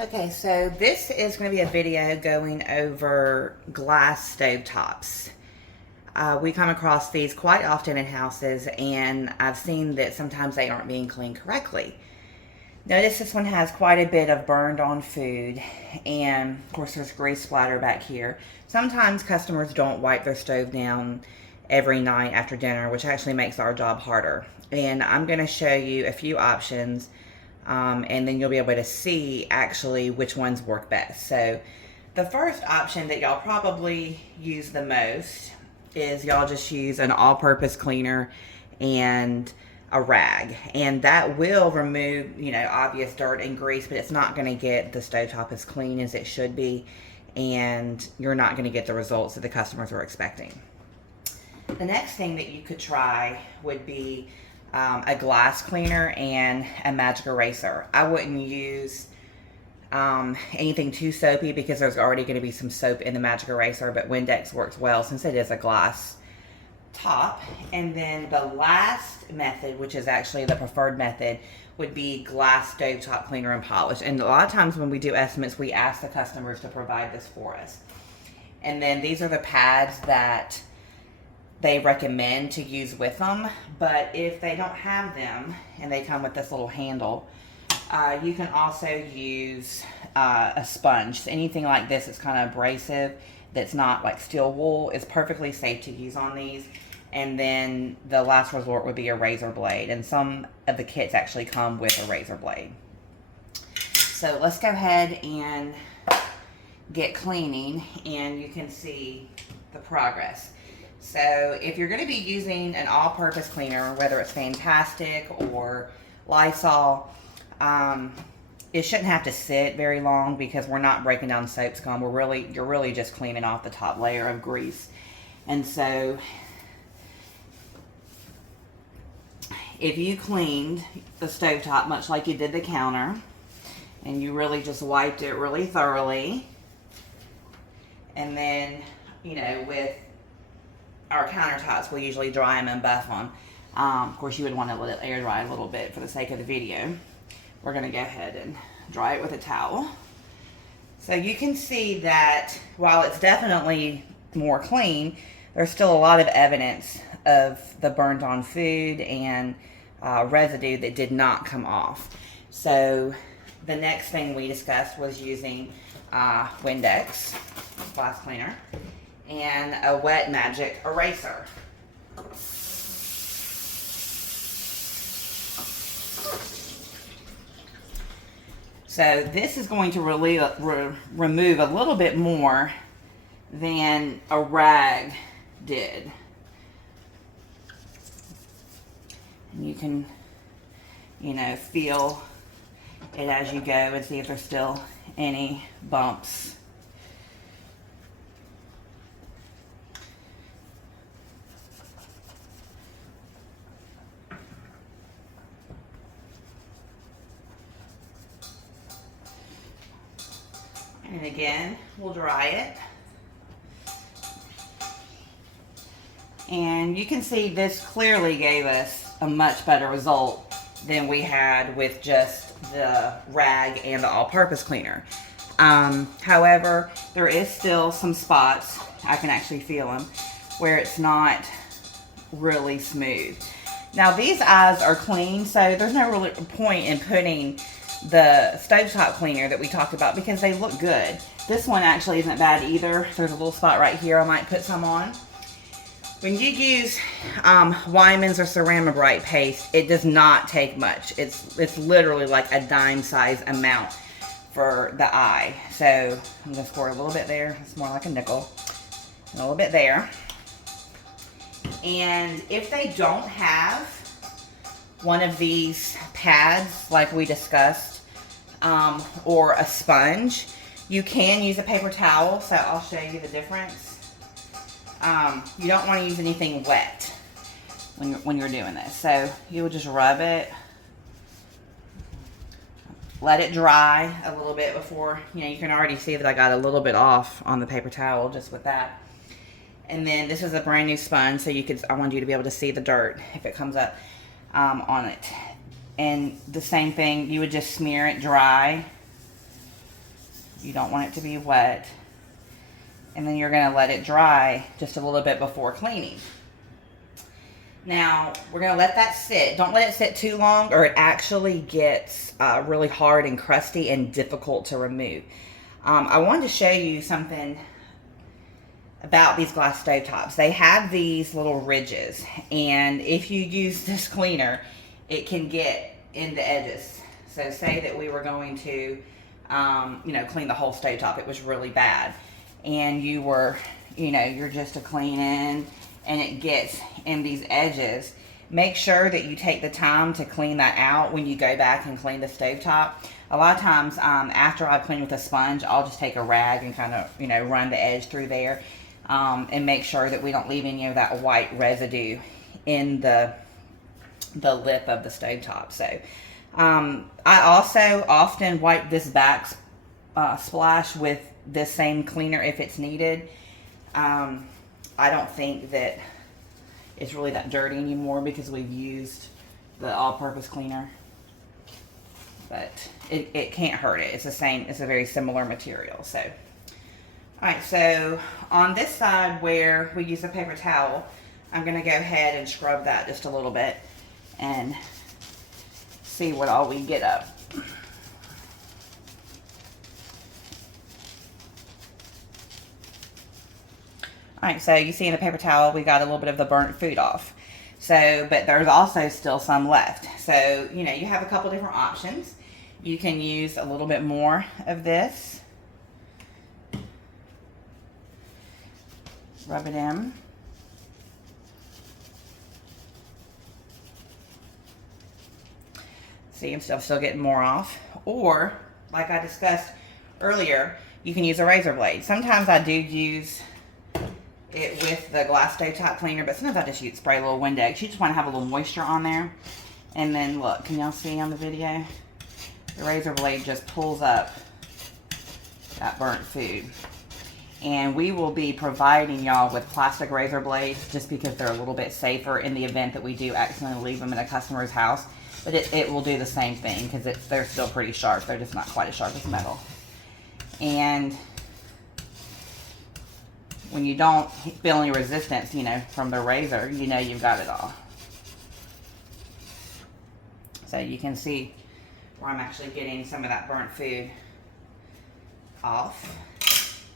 Okay, so this is going to be a video going over glass stovetops. We come across these quite often in houses, and I've seen that sometimes they aren't being cleaned correctly. Notice this one has quite a bit of burned on food, and of course there's grease splatter back here. Sometimes customers don't wipe their stove down every night after dinner, which actually makes our job harder. And I'm going to show you a few options, and then you'll be able to see actually which ones work best. So the first option that y'all probably use the most is y'all just use an all-purpose cleaner and a rag, and that will remove, obvious dirt and grease, but it's not going to get the stovetop as clean as it should be, and you're not going to get the results that the customers are expecting. The next thing that you could try would be a glass cleaner and a magic eraser. I wouldn't use anything too soapy because there's already going to be some soap in the magic eraser, but Windex works well since it is a glass top. And then the last method, which is actually the preferred method, would be glass stovetop cleaner and polish. And a lot of times when we do estimates, we ask the customers to provide this for us. And then these are the pads that they recommend to use with them, but if they don't have them and they come with this little handle, you can also use a sponge. Anything like this that's kind of abrasive, that's not like steel wool, is perfectly safe to use on these. And then the last resort would be a razor blade, and some of the kits actually come with a razor blade. So let's go ahead and get cleaning, and you can see the progress. So if you're going to be using an all-purpose cleaner, whether it's Fantastic or Lysol, it shouldn't have to sit very long because we're not breaking down soap scum. You're really just cleaning off the top layer of grease. And so if you cleaned the stovetop much like you did the counter, and you really just wiped it really thoroughly, and then, with our countertops, we usually dry them and buff them. Of course, you would want to let it air dry a little bit for the sake of the video. We're going to go ahead and dry it with a towel. So you can see that while it's definitely more clean, there's still a lot of evidence of the burnt on food and residue that did not come off. So the next thing we discussed was using Windex glass cleaner and a wet magic eraser. So this is going to really remove a little bit more than a rag did. And you can, feel it as you go and see if there's still any bumps. And again, we'll dry it. And you can see this clearly gave us a much better result than we had with just the rag and the all-purpose cleaner. However, there is still some spots, I can actually feel them, where it's not really smooth. Now these eyes are clean, so there's no really point in putting the stovetop cleaner that we talked about because they look good. This one actually isn't bad either. There's a little spot right here I might put some on. When you use Wyman's or Ceramibrite paste, it does not take much. It's literally like a dime size amount for the eye. So I'm going to squirt a little bit there. It's more like a nickel. A little bit there. And if they don't have one of these pads like we discussed, or a sponge, you can use a paper towel. So I'll show you the difference. You don't want to use anything wet when you're doing this. So you would just rub it, let it dry a little bit before, you can already see that I got a little bit off on the paper towel just with that. And then this is a brand new sponge, so I want you to be able to see the dirt if it comes up on it. And the same thing, you would just smear it dry You don't want it to be wet. And then you're going to let it dry just a little bit before cleaning. Now, we're going to let that sit. Don't let it sit too long or it actually gets really hard and crusty and difficult to remove. I wanted to show you something about these glass stovetops. They have these little ridges, and if you use this cleaner, it can get in the edges. So say that we were going to, clean the whole stovetop. It was really bad. And you were, you're just a cleaning and it gets in these edges. Make sure that you take the time to clean that out when you go back and clean the stovetop. A lot of times after I've cleaned with a sponge, I'll just take a rag and kind of, run the edge through there and make sure that we don't leave any of that white residue in the lip of the stovetop. So I also often wipe this back splash with this same cleaner if it's needed. I don't think that it's really that dirty anymore because we've used the all-purpose cleaner, but it can't hurt it. It's the same. It's a very similar material. So, all right. So on this side where we use a paper towel, I'm going to go ahead and scrub that just a little bit and see what all we get up. All right, so you see in the paper towel, we got a little bit of the burnt food off. So, but there's also still some left. So, you have a couple different options. You can use a little bit more of this. Rub it in. See, I'm still getting more off. Or, like I discussed earlier, you can use a razor blade. Sometimes I do use it with the glass stovetop cleaner, but sometimes I just spray a little Windex. You just want to have a little moisture on there. And then look, can y'all see on the video? The razor blade just pulls up that burnt food. And we will be providing y'all with plastic razor blades just because they're a little bit safer in the event that we do accidentally leave them in a customer's house. But it will do the same thing because they're still pretty sharp. They're just not quite as sharp as metal. And when you don't feel any resistance, from the razor, you've got it all. So you can see where I'm actually getting some of that burnt food off.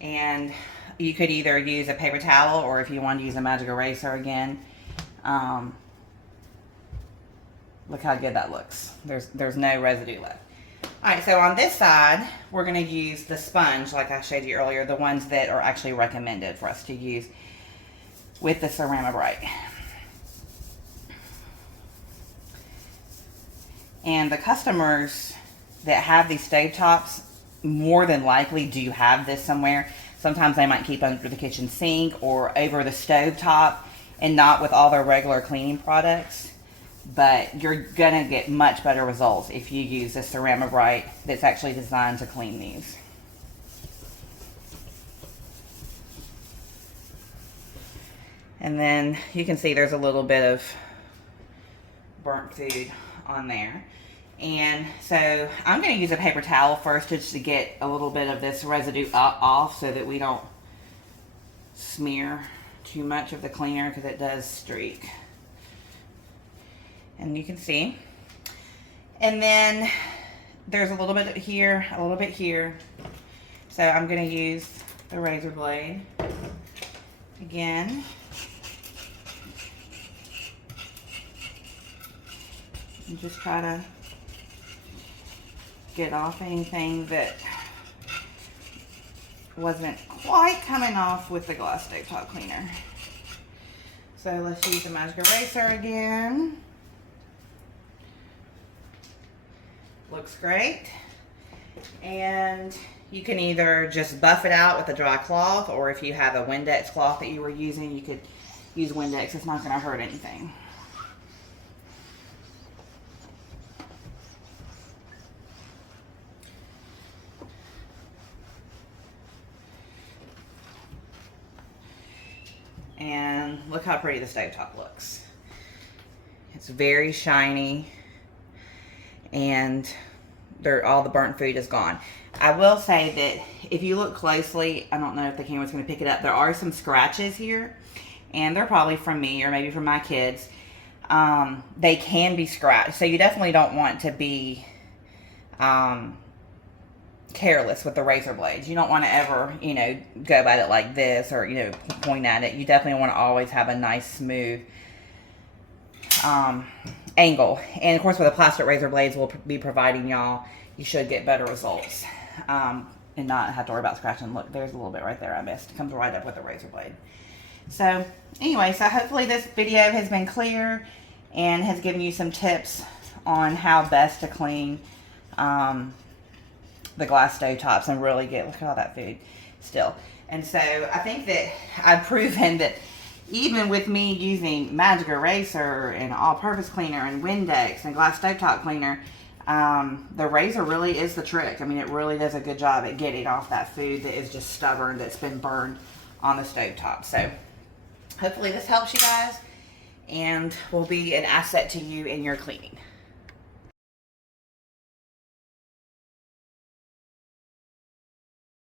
And you could either use a paper towel or if you want to use a magic eraser again. Look how good that looks. There's no residue left. All right, so on this side, we're going to use the sponge, like I showed you earlier, the ones that are actually recommended for us to use with the Ceramic Bright. And the customers that have these stovetops more than likely do have this somewhere. Sometimes they might keep under the kitchen sink or over the stovetop and not with all their regular cleaning products. But you're going to get much better results if you use a Ceramic Bright that's actually designed to clean these. And then you can see there's a little bit of burnt food on there. And so I'm going to use a paper towel first just to get a little bit of this residue off so that we don't smear too much of the cleaner because it does streak. And you can see. And then there's a little bit here, a little bit here. So I'm going to use the razor blade again. And just try to get off anything that wasn't quite coming off with the glass stovetop cleaner. So let's use the magic eraser again. Looks great. And you can either just buff it out with a dry cloth, or if you have a Windex cloth that you were using, you could use Windex. It's not going to hurt anything. And look how pretty the stovetop looks. It's very shiny and all the burnt food is gone. I will say that if you look closely, I don't know if the camera's going to pick it up, there are some scratches here, and they're probably from me or maybe from my kids. They can be scratched, so you definitely don't want to be careless with the razor blades. You don't want to ever, go at it like this or, point at it. You definitely want to always have a nice smooth angle. And of course, with the plastic razor blades we'll be providing y'all, you should get better results and not have to worry about scratching. Look, there's a little bit right there I missed. It comes right up with the razor blade. So anyway, so hopefully this video has been clear and has given you some tips on how best to clean the glass stove tops and really look at all that food still. And so I think that I've proven that even with me using magic eraser and all-purpose cleaner and Windex and glass stovetop cleaner, the razor really is the trick. I mean, it really does a good job at getting off that food that is just stubborn, that's been burned on the stovetop. So hopefully this helps you guys and will be an asset to you in your cleaning.